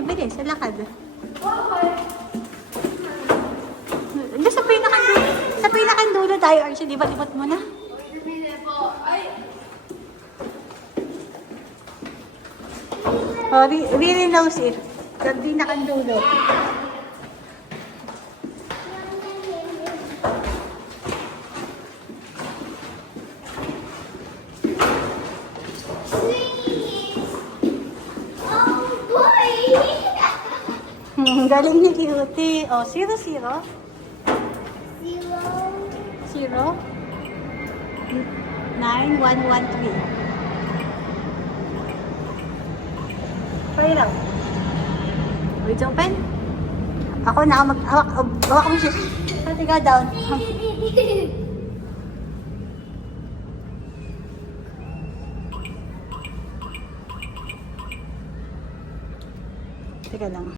Bilis, sa lakad. Diyan sa pinakang-dulo tayo, Archie. Libot-libot mo na. Oh, really knows it. Sa pinakang-dulo. Galing ni Cutie. Oh, 0, 0. 0. 9, 1, 1, 3. Try lang. Wait, open. Ako na hawak mo siya. Pati ka down. Teka lang.